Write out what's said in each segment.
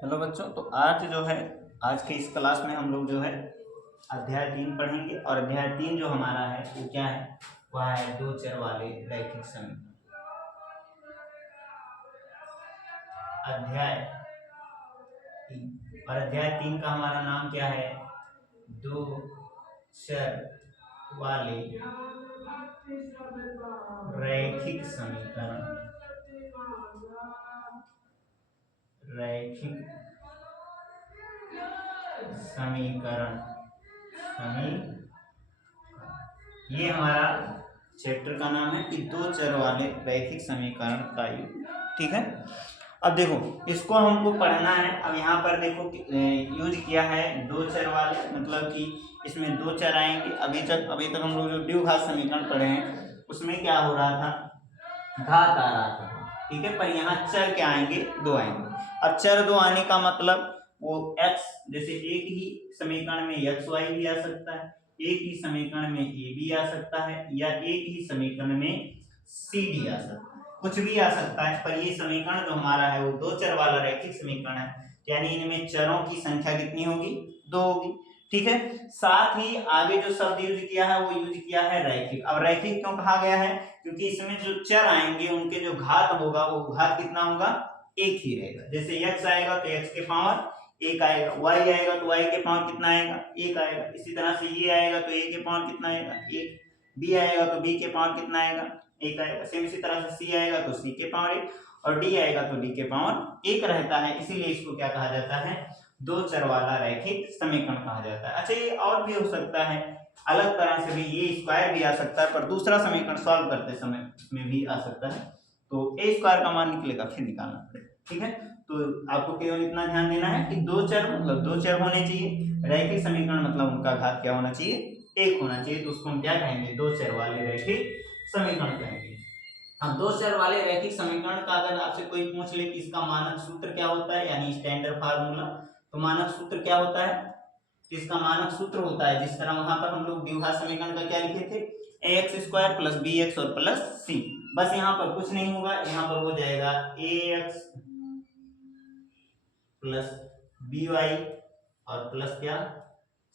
Hello बच्चों, तो आज जो है आज के इस क्लास में हम लोग जो है अध्याय 3 पढ़ेंगे। और अध्याय 3 जो हमारा है वो क्या है, वह है दो चर वाले रैखिक समीकरण। अध्याय 3 और अध्याय 3 का हमारा नाम क्या है, दो चर वाले रैखिक समीकरण। रैखिक समीकरण ये हमारा चैप्टर का नाम है कि दो चर वाले रैखिक समीकरण का योग। ठीक है, अब देखो इसको हमको पढ़ना है। अब यहाँ पर देखो यूज किया है दो चर वाले, मतलब कि इसमें दो चर आएंगे। अभी तक हम लोग जो द्विघात समीकरण पढ़े हैं उसमें क्या हो रहा था, घात आ रहा था। ठीक है, पर यहाँ चर क्या आएंगे, दो आएंगे। अब चर दो आने का मतलब वो x, जैसे एक ही समीकरण में एक्स वाई भी आ सकता है, एक ही समीकरण में ए भी आ सकता है, या एक ही समीकरण में सी भी आ सकता है, कुछ भी आ सकता है। पर ये समीकरण जो हमारा है वो दो चर वाला रैखिक समीकरण है, यानी इनमें चरों की संख्या कितनी होगी, दो होगी। ठीक है, साथ ही आगे जो शब्द यूज किया है वो यूज किया है रैखिक। अब रैखिक क्यों कहा गया है, क्योंकि इसमें जो चर आएंगे उनके जो घात होगा वो घात कितना होगा, एक ही रहेगा। जैसे x आएगा तो x के पावर एक आएगा, y आएगा तो y के पावर कितना आएगा, एक आएगा। इसी तरह से ये आएगा तो a के पावर कितना आएगा, एक। b आएगा तो b के पावर कितना आएगा, एक आएगा। सेम इसी तरह से c आएगा तो c के पावर एक, और d आएगा तो d के पावर एक रहता है। इसीलिए इसको क्या कहा जाता है, दो चर वाला रैखिक समीकरण कहा जाता है। अच्छा, ये और भी हो सकता है, अलग तरह से भी, ये स्क्वायर भी आ सकता है, पर दूसरा समीकरण सॉल्व करते समय इसमें भी आ सकता है। तो ए स्क्वायर का मान निकलेगा, फिर निकालना पड़ेगा। ठीक है, तो आपको केवल इतना ध्यान देना है कि दो चर मतलब दो चर होने चाहिए, रैखिक समीकरण मतलब उनका घात क्या होना चाहिए, एक होना चाहिए। तो उसको हम क्या कहेंगे, दो चर वाले रैखिक समीकरण कहेंगे। हम दो चर वाले रैखिक समीकरण का अगर आपसे कोई पूछ ले कि इसका मानक सूत्र क्या होता है, यानी स्टैंडर्ड फार्मूला, तो मानक सूत्र क्या होता है, इसका मानक सूत्र होता है, जिस तरह वहां पर हम लोग द्विघात समीकरण का क्या लिखे थे, ax स्क्वायर प्लस bx और प्लस c। बस यहाँ पर कुछ नहीं होगा, यहाँ पर हो जाएगा ax प्लस by और प्लस क्या,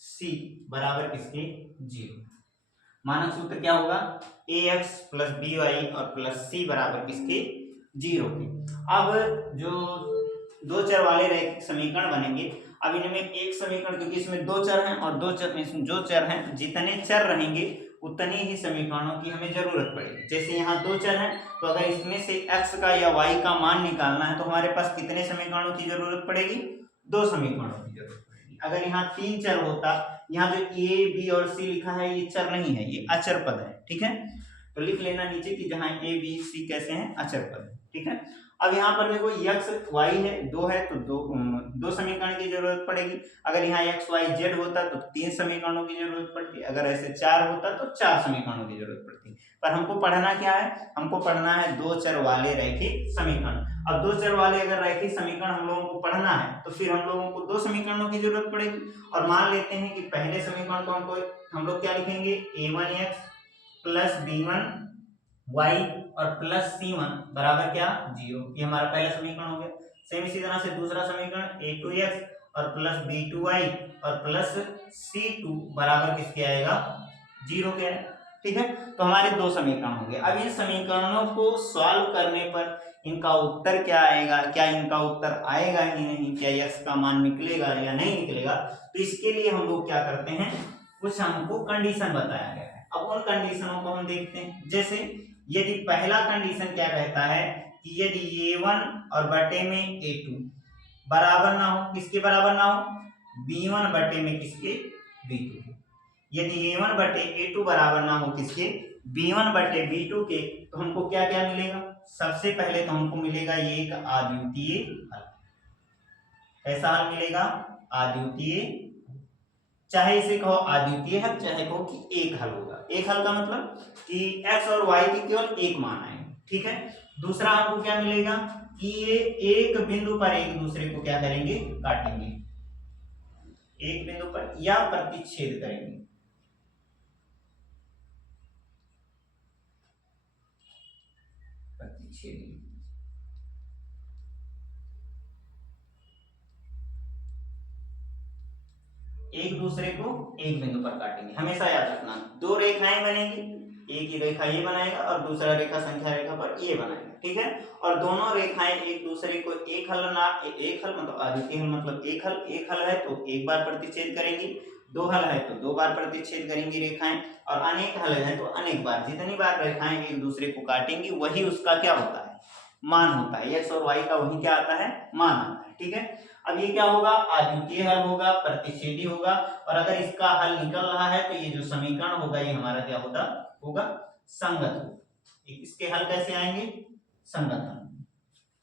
c बराबर किसके, जीरो। मानक सूत्र क्या होगा, ax प्लस by और प्लस c बराबर किसके, जीरो के। अब जो दो चर वाले रैखिक समीकरण बनेंगे, अब इनमें एक समीकरण, क्योंकि इसमें दो चर हैं और दो चर, इसमें जो चर हैं जितने चर रहेंगे उतने ही समीकरणों की हमें जरूरत पड़ेगी। जैसे यहाँ दो चर हैं, तो अगर इसमें से x का या y का मान निकालना है तो हमारे पास कितने समीकरणों की जरूरत पड़ेगी, दो समीकरणों की जरूरत पड़ेगी। अगर यहाँ तीन चर होता, यहाँ जो a b और c लिखा है ये चर नहीं है, ये अचर पद है। ठीक है, तो लिख लेना नीचे कि जहाँ a b c कैसे हैं, अचर पद है। ठीक है, अब यहाँ पर देखो x y है, दो है तो दो समीकरण की जरूरत पड़ेगी। अगर यहाँ x y z होता तो तीन समीकरणों की जरूरत पड़ती, अगर ऐसे चार होता तो चार समीकरणों की जरूरत पड़ती। पर हमको पढ़ना क्या है, हमको पढ़ना है दो चर वाले रैखिक समीकरण। अब दो चर वाले अगर रैखिक समीकरण हम लोगों को पढ़ना है तो फिर हम लोगों को दो समीकरणों की जरूरत पड़ेगी। और मान लेते हैं कि पहले समीकरण को हम लोग क्या लिखेंगे, a1x प्लस b1 y और प्लस c1 बराबर क्या, जीरो। ये हमारा पहला समीकरण हो गया। सेम इसी तरह से दूसरा समीकरण a2x और प्लस b2y और प्लस c2 बराबर किसके आएगा, जीरो के आएगा। ठीक है, तो हमारे दो समीकरण हो गए। अब इन समीकरणों को सॉल्व करने पर इनका उत्तर क्या आएगा, क्या इनका उत्तर आएगा ही नहीं, क्या x का मान निकलेगा या नहीं निकलेगा, तो इसके लिए हम लोग क्या करते हैं, कुछ हमको कंडीशन बताया गया है। अब उन कंडीशनों को हम देखते हैं। जैसे यदि पहला कंडीशन क्या कहता है कि यदि a1 और बटे में a2 बराबर ना हो, किसके बराबर ना हो, b1 बटे में किसके, b2 के। यदि a1 बटे a2 बराबर ना हो किसके, b1 बटे b2 के, तो हमको क्या क्या मिलेगा, सबसे पहले तो हमको मिलेगा ये एक अद्वितीय हल। कैसा हल मिलेगा, अद्वितीय, चाहे इसे कहो अद्वितीय हल, चाहे कहो कि एक हल होगा। एक हल का मतलब कि x और y के केवल एक मान आएंगे। ठीक है, दूसरा हमको क्या मिलेगा कि ये एक बिंदु पर एक दूसरे को क्या करेंगे, काटेंगे, एक बिंदु पर या प्रतिच्छेद करेंगे। प्रतिच्छेद, एक दूसरे को एक बिंदु पर काटेंगे। हमेशा याद रखना, दो रेखाएं बनेंगी, एक ही रेखा ये बनाएगा और दूसरा रेखा संख्या रेखा पर ये बनाएगा, ठीक है। और दोनों रेखाएं एक दूसरे को एक हल मतलब आदित्य हल मतलब एक हल है तो एक बार प्रतिच्छेद करेंगी, दो हल है तो दो बार प्रतिच्छेद करेंगी रेखाएं, और अनेक हल है तो अनेक बार। जितनी बार रेखाएं एक दूसरे को काटेंगी वही उसका क्या होता है, मान होता है। एक्स और वाई का वही क्या आता है, मान आता है, ठीक है। अब ये क्या होगा, अद्वितीय हल होगा, प्रतिच्छेदी होगा, और अगर इसका हल निकल रहा है तो ये जो समीकरण होगा ये हमारा क्या होगा संगत होगा। इसके हल कैसे आएंगे, संगत हल,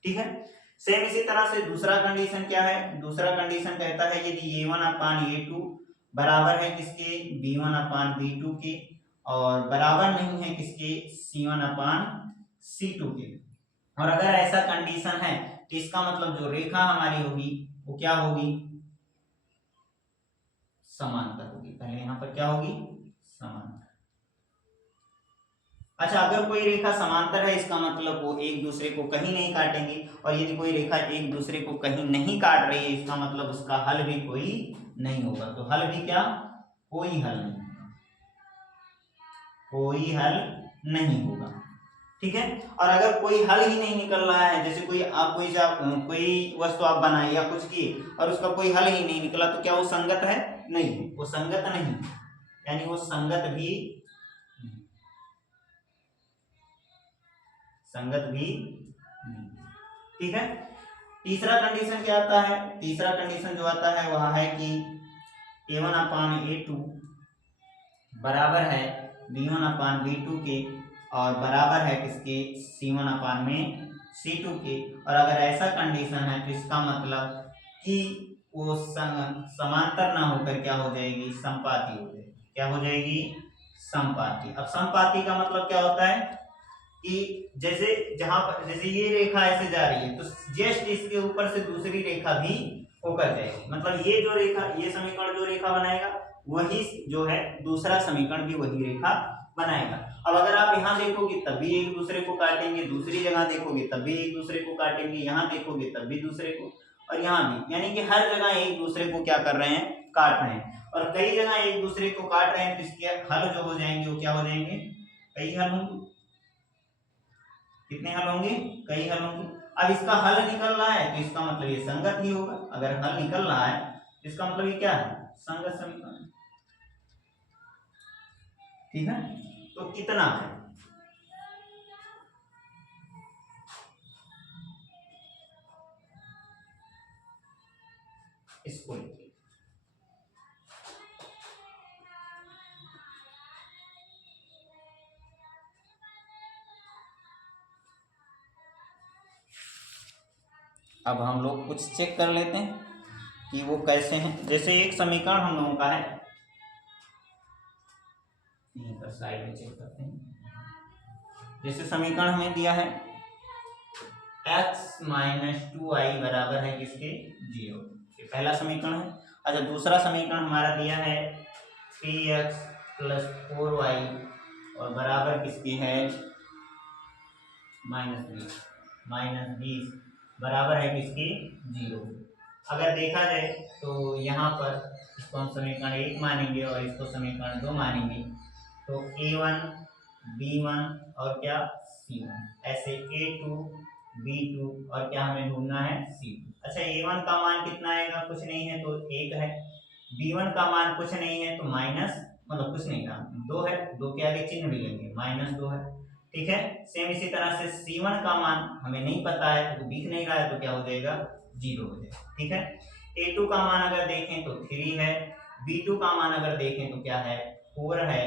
ठीक है। सेम इसी तरह से दूसरा कंडीशन क्या है, दूसरा कंडीशन कहता है यदि a1 अपान a2 बराबर है किसके, b1 अपान b2 के, और बराबर नहीं है किसके, c1 अपान c2 के, और अगर ऐसा कंडीशन है तो इसका मतलब जो रेखा हमारी होगी वो क्या होगी, समांतर होगी। पहले यहां पर क्या होगी, समांतर। अच्छा, अगर कोई रेखा समांतर है इसका मतलब वो एक दूसरे को कहीं नहीं काटेंगी, और यदि कोई रेखा एक दूसरे को कहीं नहीं काट रही है इसका मतलब उसका हल भी कोई नहीं होगा। तो हल भी क्या, कोई हल नहीं, कोई हल नहीं होगा, ठीक है। और अगर कोई हल ही नहीं निकल रहा है, जैसे कोई वस्तु आप बनाए या कुछ किए और उसका कोई हल ही नहीं निकला, तो क्या वो संगत है, नहीं, वो संगत नहीं, यानी वो संगत भी नहीं, ठीक है। तीसरा कंडीशन क्या आता है, तीसरा कंडीशन जो आता है वह है कि a1 अपान a2 बराबर है b1 अपान b2 के, और बराबर है किसके, c1 अपान में c2 के। और अगर ऐसा कंडीशन है तो इसका मतलब कि वो समांतर ना होकर क्या हो जाएगी, संपाती हो जाएगी। क्या हो जाएगी, संपाती। अब संपाती का मतलब क्या होता है कि जैसे जहां पर जैसे ये रेखा ऐसे जा रही है तो जस्ट इसके ऊपर से दूसरी रेखा भी होकर जाएगी, मतलब ये जो रेखा, ये समीकरण जो रेखा बनाएगा वही जो है दूसरा समीकरण भी वही रेखा बनाएगा। अब अगर आप यहाँ देखोगे तब भी एक दूसरे को काटेंगे, दूसरी जगह देखोगे तब भी एक दूसरे को काटेंगे, यहाँ देखोगे तब भी दूसरे को, और यहाँ भी, यानी कि हर जगह एक दूसरे को क्या कर रहे हैं, काट रहे हैं। और कई जगह एक दूसरे को काट रहे हैं तो इसके हल जो हो जाएंगे वो क्या हो जाएंगे, कई हल होंगे। कितने हल होंगे, कई हल होंगे। अब इसका हल निकल रहा है तो इसका मतलब ये संगत ही होगा। अगर हल निकल रहा है तो इसका मतलब ये क्या है, संगत समीकरण, ठीक है। तो कितना है, इसको लिखिए। अब हम लोग कुछ चेक कर लेते हैं कि वो कैसे हैं। जैसे एक समीकरण हम लोगों का है, यहीं पर साइड में चेक करते हैं। जैसे समीकरण हमें दिया है x माइनस 2y बराबर है किसके, 0, ये पहला समीकरण है। अच्छा, दूसरा समीकरण हमारा दिया है 3x प्लस 4y और बराबर किसकी है, -20 बराबर है किसकी, 0। अगर देखा जाए तो यहाँ पर इसको हम समीकरण 1 मानेंगे और इसको समीकरण 2 मानेंगे, तो a1 b1 और क्या c1, ऐसे a2 b2 और क्या हमें ढूंढना है, c2। अच्छा, a1 का मान कितना आएगा, कुछ नहीं है तो 1 है, b1 का मान कुछ नहीं है तो माइनस, मतलब कुछ नहीं था, 2 है, 2 के आगे चिन्ह भी लेंगे, -2 है, ठीक है। सेम इसी तरह से C1 का मान हमें नहीं पता है तो दिख नहीं रहा है तो क्या हो जाएगा, 0 हो जाएगा, ठीक है। A2 का मान अगर देखें तो 3 है, B2 का मान अगर देखें तो क्या है, 4 है,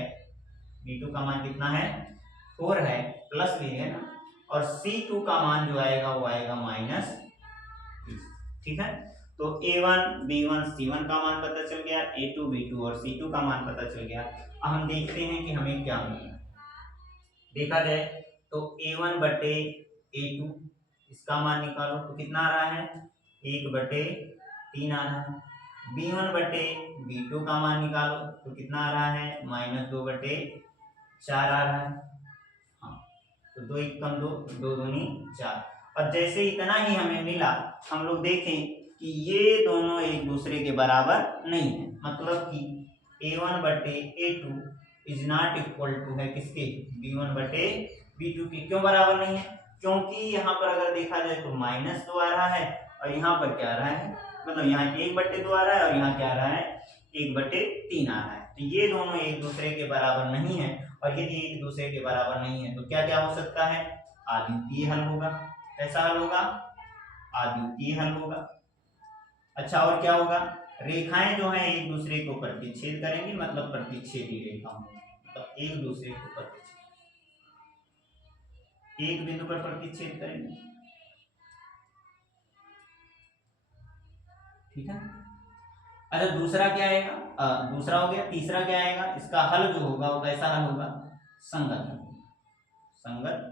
B2 का मान कितना है, 4 है, प्लस लीजिए ना, और C2 का मान जो आएगा वो आएगा -20, ठीक है। तो A1 B1 C1 का मान पता चल गया, A2 B2 और C2 का मान पता चल गया। अब हम देखते हैं कि हमें क्या मिला। देखा जाए तो a1 बटे a2 इसका मान निकालो तो कितना आ रहा है, 1/3 आ रहा है। b1 बटे b2 का मान निकालो तो कितना आ रहा है, -2/4 आ रहा है। हाँ, तो 2 × 2 = 2 × 2 = 4। और जैसे इतना ही हमें मिला, हम लोग देखें कि ये दोनों एक दूसरे के बराबर नहीं है, मतलब कि a1 बटे a2 is not equal to है किसके, b1 बटे b2 के। क्यों बराबर नहीं है? क्योंकि यहाँ पर अगर देखा जाए तो -2 आ रहा है और यहाँ पर क्या आ रहा है, मतलब यहाँ 1/2 आ रहा है और यहाँ क्या आ रहा है, 1/3 आ रहा है। तो ये दोनों एक दूसरे के बराबर नहीं है, और यदि एक दूसरे के बराबर नहीं है तो क्या क्या हो सकता है, अद्वितीय हल होगा। कैसा हल होगा, अद्वितीय हल होगा। अच्छा, और क्या होगा, रेखाएं जो है एक दूसरे को प्रतिच्छेद करेंगी, मतलब प्रतिच्छेदी रेखा होंगी, मतलब एक दूसरे को प्रतिच्छेद, एक बिंदु पर प्रतिच्छेद करेंगे। ठीक है। अच्छा, दूसरा क्या आएगा, दूसरा हो गया। तीसरा क्या आएगा, इसका हल जो होगा वो कैसा हल होगा, संगत हल, संगत।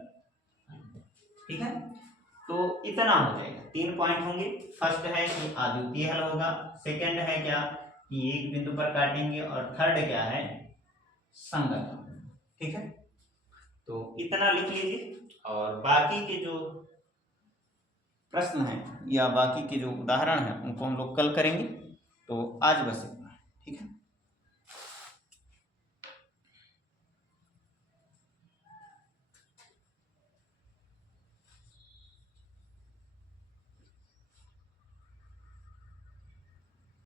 ठीक है, तो इतना हो जाएगा। 3 पॉइंट होंगे। फर्स्ट है कि अद्वितीय हल होगा, सेकंड है क्या कि एक बिंदु पर काटेंगे, और थर्ड क्या है, संगत। ठीक है, तो इतना लिख लीजिए, और बाकी के जो प्रश्न हैं या बाकी के जो उदाहरण हैं उनको हम लोग कल करेंगे। तो आज बस